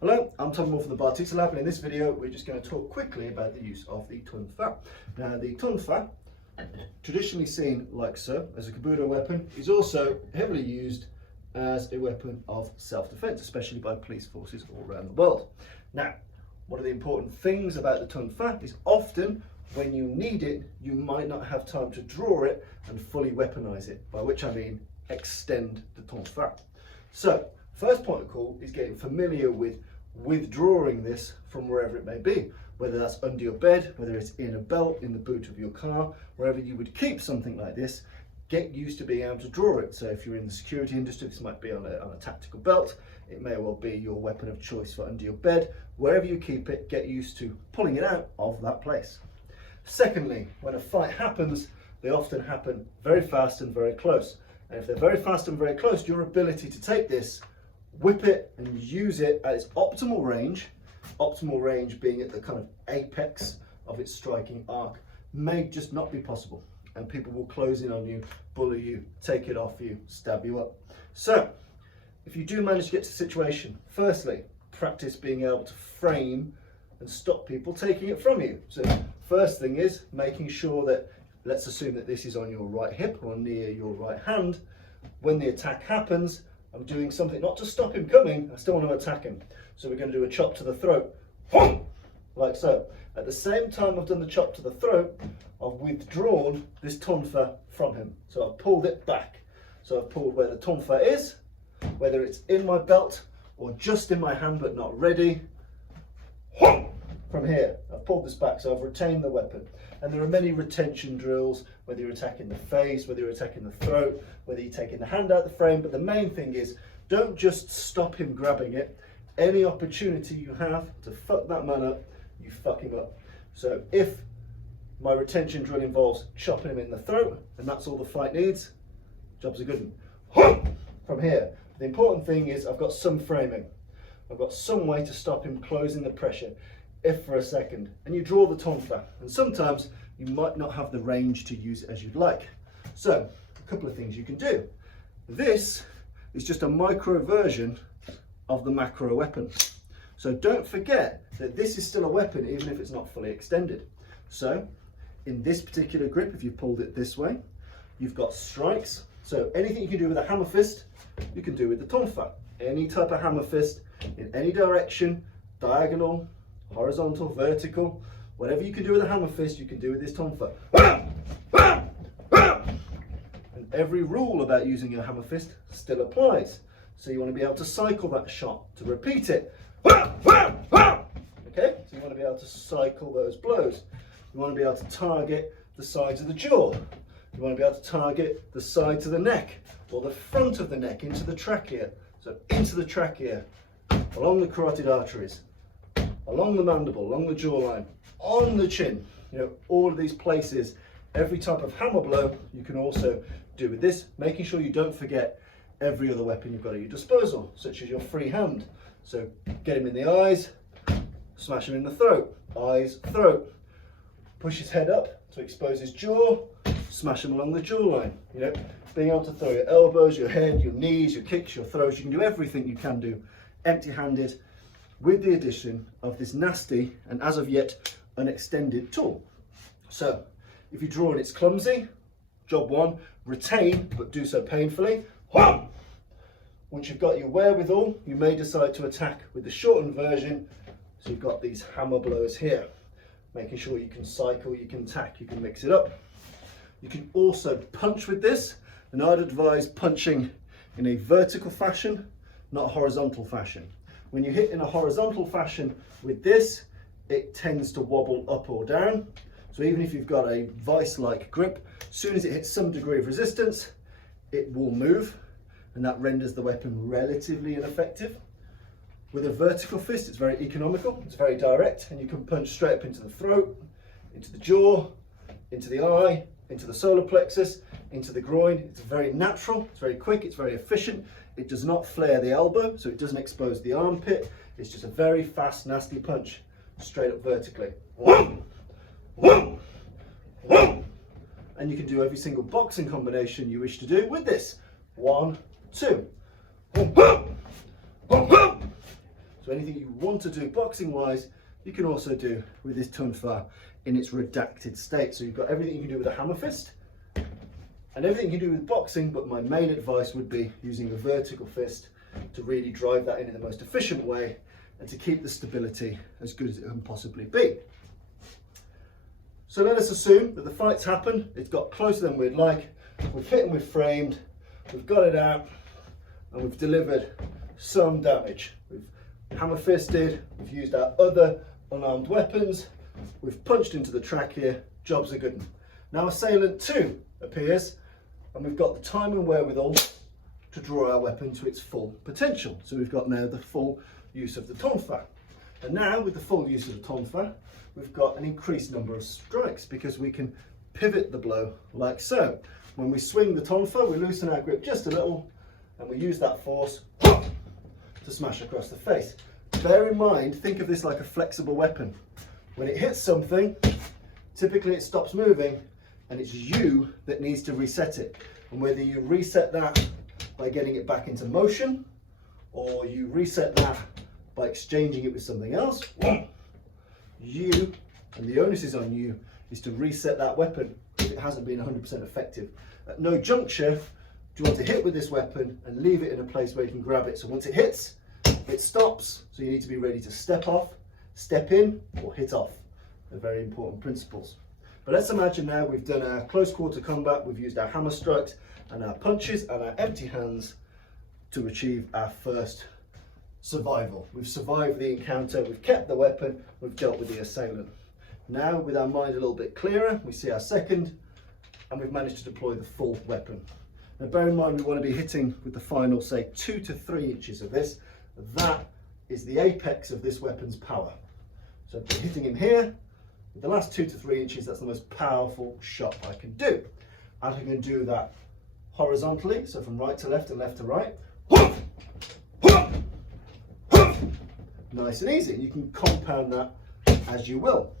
Hello, I'm Tonfa from the Bartitsu Lab, and in this video we're just going to talk quickly about the use of the Tonfa. Now the Tonfa, traditionally seen like so as a kabuto weapon, is also heavily used as a weapon of self-defense, especially by police forces all around the world. Now, one of the important things about the Tonfa is often when you need it, you might not have time to draw it and fully weaponize it, by which I mean extend the Tonfa. So, first point of call is getting familiar with withdrawing this from wherever it may be, whether that's under your bed, whether it's in a belt, in the boot of your car, wherever you would keep something like this. Get used to being able to draw it. So if you're in the security industry, this might be on a tactical belt. It may well be your weapon of choice for under your bed. Wherever you keep it, get used to pulling it out of that place. Secondly, when a fight happens, they often happen very fast and very close. And if they're very fast and very close, your ability to take this, whip it and use it at its optimal range being at the kind of apex of its striking arc, may just not be possible. And people will close in on you, bully you, take it off you, stab you up. So, if you do manage to get to the situation, firstly, practice being able to frame and stop people taking it from you. So, first thing is making sure that, let's assume that this is on your right hip or near your right hand. When the attack happens, I'm doing something not to stop him coming, I still want to attack him. So we're going to do a chop to the throat, like so. At the same time I've done the chop to the throat, I've withdrawn this Tonfa from him. So I've pulled it back. So I've pulled where the Tonfa is, whether it's in my belt or just in my hand but not ready. From here, I've pulled this back, so I've retained the weapon. And there are many retention drills, whether you're attacking the face, whether you're attacking the throat, whether you're taking the hand out the frame, but the main thing is, don't just stop him grabbing it. Any opportunity you have to fuck that man up, you fuck him up. So if my retention drill involves chopping him in the throat, and that's all the fight needs, job's a good one. From here, the important thing is I've got some framing. I've got some way to stop him closing the pressure, if for a second, and you draw the Tonfa, and sometimes you might not have the range to use it as you'd like. So, a couple of things you can do. This is just a micro version of the macro weapon. So don't forget that this is still a weapon even if it's not fully extended. So, in this particular grip, if you pulled it this way, you've got strikes. So anything you can do with a hammer fist, you can do with the Tonfa. Any type of hammer fist, in any direction, diagonal, horizontal, vertical, whatever you can do with a hammer fist, you can do with this Tonfa. And every rule about using your hammer fist still applies. So you want to be able to cycle that shot, to repeat it. Okay, so you want to be able to cycle those blows. You want to be able to target the sides of the jaw. You want to be able to target the sides of the neck, or the front of the neck into the trachea. So into the trachea, along the carotid arteries, along the mandible, along the jawline, on the chin, all of these places. Every type of hammer blow you can also do with this, making sure you don't forget every other weapon you've got at your disposal, such as your free hand. So get him in the eyes, smash him in the throat, eyes, throat, push his head up to expose his jaw, smash him along the jawline. Being able to throw your elbows, your head, your knees, your kicks, your throws, you can do everything you can do empty-handed, with the addition of this nasty and as of yet unextended tool. So if you draw and it's clumsy, job one, retain but do so painfully. Once you've got your wherewithal, you may decide to attack with the shortened version. So you've got these hammer blows here, making sure you can cycle, you can tack, you can mix it up. You can also punch with this, and I'd advise punching in a vertical fashion, not a horizontal fashion. When you hit in a horizontal fashion with this, it tends to wobble up or down. So even if you've got a vice-like grip, as soon as it hits some degree of resistance, it will move, and that renders the weapon relatively ineffective. With a vertical fist, it's very economical, it's very direct, and you can punch straight up into the throat, into the jaw, into the eye, into the solar plexus, into the groin. It's very natural, it's very quick, it's very efficient. It does not flare the elbow, so it doesn't expose the armpit. It's just a very fast, nasty punch, straight up vertically. And you can do every single boxing combination you wish to do with this. 1, 2. So So anything you want to do boxing wise, you can also do with this Tonfa in its redacted state. So you've got everything you can do with a hammer fist and everything you can do with boxing, but my main advice would be using a vertical fist to really drive that in the most efficient way and to keep the stability as good as it can possibly be. So let us assume that the fight's happened, it's got closer than we'd like, we've hit and we've framed, we've got it out, and we've delivered some damage. We've hammer fisted, we've used our other unarmed weapons, we've punched into the track here, job's a good one. Now assailant 2 appears, and we've got the time and wherewithal to draw our weapon to its full potential. So we've got now the full use of the Tonfa. And now with the full use of the Tonfa, we've got an increased number of strikes because we can pivot the blow like so. When we swing the Tonfa, we loosen our grip just a little, and we use that force to smash across the face. Bear in mind, think of this like a flexible weapon. When it hits something, typically it stops moving, and it's you that needs to reset it. And whether you reset that by getting it back into motion, or you reset that by exchanging it with something else, you, and the onus is on you, is to reset that weapon if it hasn't been 100% effective. At no juncture do you want to hit with this weapon and leave it in a place where you can grab it. So once it hits, it stops, so you need to be ready to step off, step in, or hit off. They're very important principles. But let's imagine now we've done our close quarter combat, we've used our hammer strikes and our punches and our empty hands to achieve our first survival. We've survived the encounter, we've kept the weapon, we've dealt with the assailant. Now, with our mind a little bit clearer, we see our second, and we've managed to deploy the full weapon. Now bear in mind, we want to be hitting with the final, say, 2 to 3 inches of this. That is the apex of this weapon's power. So hitting him here, with the last 2 to 3 inches, that's the most powerful shot I can do. And I can do that horizontally, so from right to left and left to right. Nice and easy. You can compound that as you will.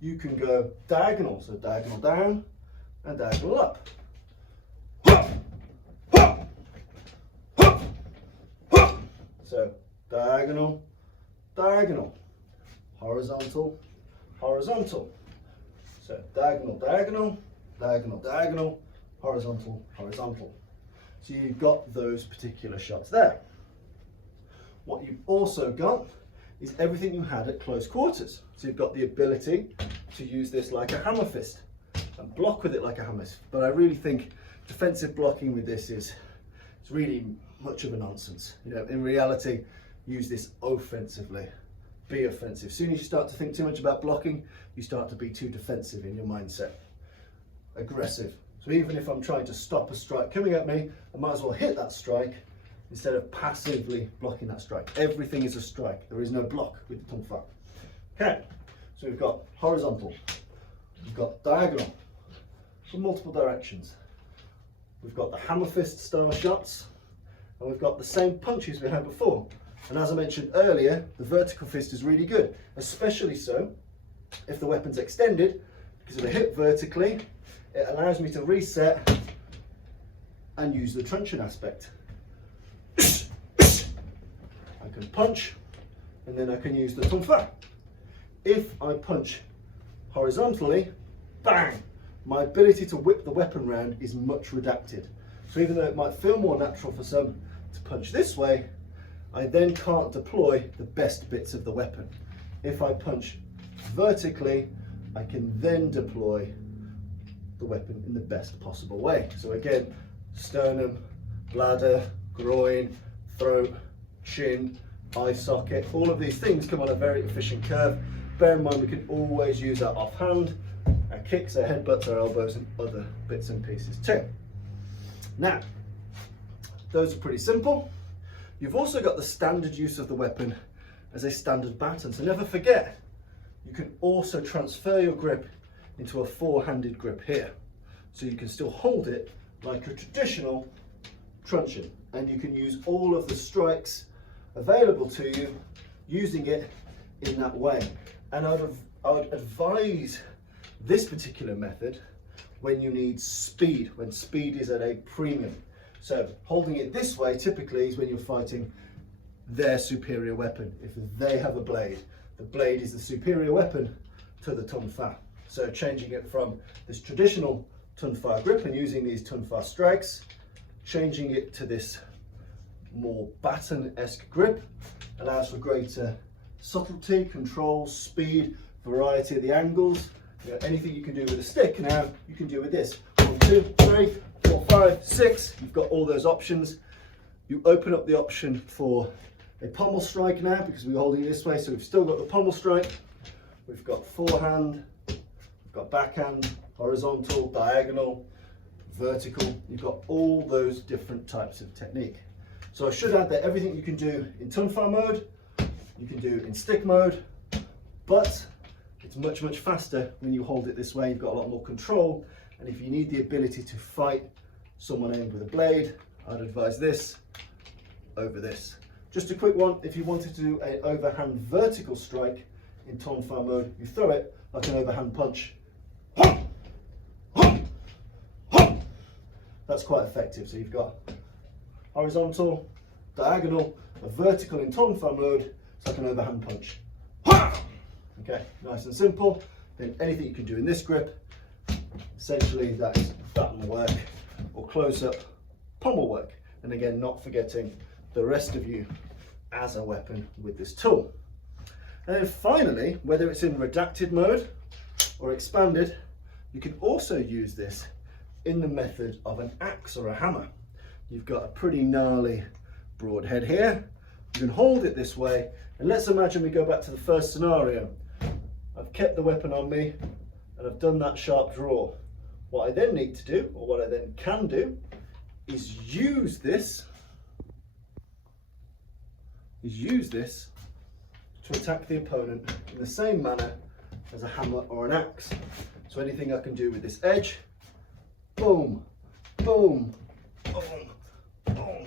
You can go diagonal, so diagonal down and diagonal up. So diagonal, diagonal, horizontal, horizontal. So diagonal, diagonal, diagonal, diagonal, horizontal, horizontal. So you've got those particular shots there. What you've also got is everything you had at close quarters. So you've got the ability to use this like a hammer fist and block with it like a hammer fist. But I really think defensive blocking with this is really much of a nonsense. You know, in reality, use this offensively. Be offensive. As soon as you start to think too much about blocking, you start to be too defensive in your mindset. Aggressive. So even if I'm trying to stop a strike coming at me, I might as well hit that strike instead of passively blocking that strike. Everything is a strike. There is no block with the Tonfa. Okay, so we've got horizontal, we've got diagonal from multiple directions. We've got the hammer fist style shots, and we've got the same punches we had before. And as I mentioned earlier, the vertical fist is really good, especially so if the weapon's extended, because if I hit vertically, it allows me to reset and use the truncheon aspect. I can punch, and then I can use the Tonfa. If I punch horizontally, bang, my ability to whip the weapon round is much redacted. So even though it might feel more natural for some to punch this way, I then can't deploy the best bits of the weapon. If I punch vertically, I can then deploy the weapon in the best possible way. So again, sternum, bladder, groin, throat, chin, eye socket, all of these things come on a very efficient curve. Bear in mind, we can always use our offhand, our kicks, our headbutts, our elbows, and other bits and pieces too. Now, those are pretty simple. You've also got the standard use of the weapon as a standard baton. So never forget, you can also transfer your grip into a four-handed grip here. So you can still hold it like a traditional truncheon, and you can use all of the strikes available to you using it in that way. And I would advise this particular method when you need speed, when speed is at a premium. So holding it this way typically is when you're fighting their superior weapon. If they have a blade, the blade is the superior weapon to the Tonfa. So changing it from this traditional Tonfa grip and using these Tonfa strikes, changing it to this more baton-esque grip allows for greater subtlety, control, speed, variety of the angles. You know, anything you can do with a stick now, you can do with this. 1, 2, 3, 4, 5, 6. You've got all those options. You open up the option for a pommel strike now because we're holding it this way, so we've still got the pommel strike. We've got forehand, we've got backhand, horizontal, diagonal, vertical. You've got all those different types of technique. So I should add that everything you can do in Tonfa mode, you can do in stick mode, but it's much, much faster when you hold it this way. You've got a lot more control, and if you need the ability to fight someone aimed with a blade, I'd advise this over this. Just a quick one, if you wanted to do an overhand vertical strike in Tonfa mode, you throw it like an overhand punch. That's quite effective. So you've got horizontal, diagonal, a vertical in Tonfa mode, it's like an overhand punch. Okay, nice and simple. Then anything you can do in this grip, essentially that is baton work or close-up pommel work. And again, not forgetting the rest of you as a weapon with this tool. And then finally, whether it's in redacted mode or expanded, you can also use this in the method of an axe or a hammer. You've got a pretty gnarly broad head here. You can hold it this way, and let's imagine we go back to the first scenario. I've kept the weapon on me and I've done that sharp draw. What I then need to do, or what I then can do, is use this to attack the opponent in the same manner as a hammer or an axe. So anything I can do with this edge, boom, boom, boom, boom.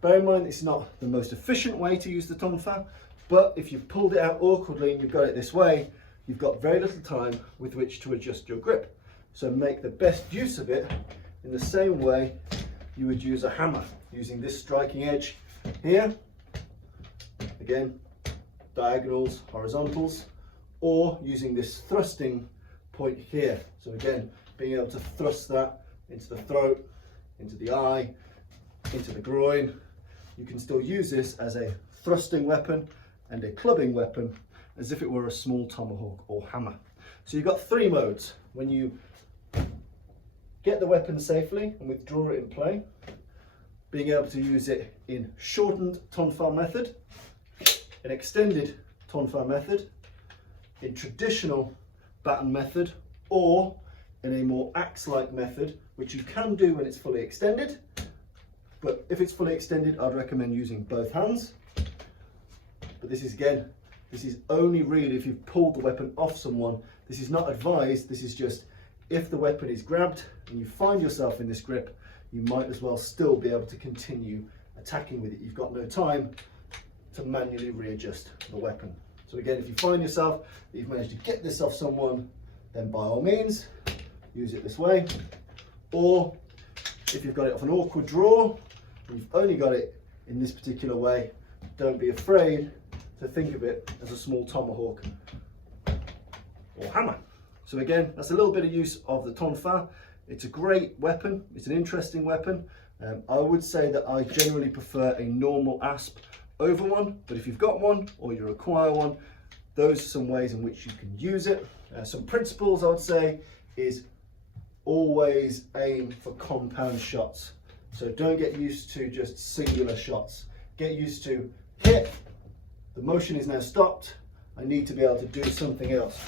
Bear in mind, it's not the most efficient way to use the Tonfa, but if you've pulled it out awkwardly and you've got it this way, you've got very little time with which to adjust your grip. So make the best use of it in the same way you would use a hammer, using this striking edge here. Again, diagonals, horizontals, or using this thrusting point here. So again, being able to thrust that into the throat, into the eye, into the groin. You can still use this as a thrusting weapon and a clubbing weapon as if it were a small tomahawk or hammer. So you've got three modes. When you get the weapon safely and withdraw it in play, being able to use it in shortened Tonfa method, an extended Tonfa method, in traditional baton method, or in a more axe-like method, which you can do when it's fully extended. But if it's fully extended, I'd recommend using both hands. But this is only really if you've pulled the weapon off someone. This is not advised, this is just if the weapon is grabbed and you find yourself in this grip, you might as well still be able to continue attacking with it. You've got no time to manually readjust the weapon. So again, if you find yourself that you've managed to get this off someone, then by all means, use it this way. Or if you've got it off an awkward draw, and you've only got it in this particular way, don't be afraid to think of it as a small tomahawk or hammer. So again, that's a little bit of use of the Tonfa. It's a great weapon, it's an interesting weapon. I would say that I generally prefer a normal asp over one, but if you've got one or you acquire one, those are some ways in which you can use it. Some principles I would say is always aim for compound shots. So don't get used to just singular shots. Get used to hit, the motion is now stopped, I need to be able to do something else,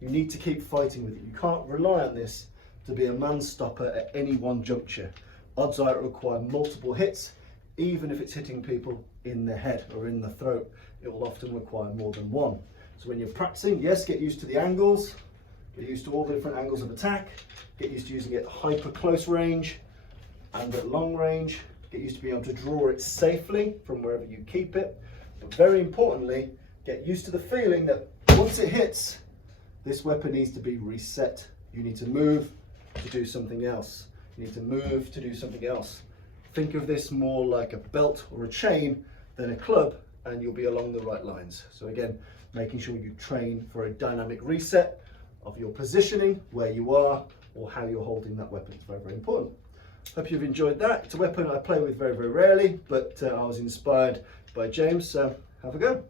You need to keep fighting with it. You can't rely on this to be a man stopper at any one juncture. Odds are it will require multiple hits, even if it's hitting people in the head or in the throat, it will often require more than one. So when you're practicing, yes, get used to the angles, get used to all the different angles of attack, get used to using it at hyper close range and at long range, get used to being able to draw it safely from wherever you keep it. But very importantly, get used to the feeling that once it hits, this weapon needs to be reset. You need to move to do something else. You need to move to do something else. Think of this more like a belt or a chain than a club, and you'll be along the right lines. So again, making sure you train for a dynamic reset of your positioning, where you are, or how you're holding that weapon. It's very, very important. Hope you've enjoyed that. It's a weapon I play with very, very rarely, but I was inspired by James, so have a go.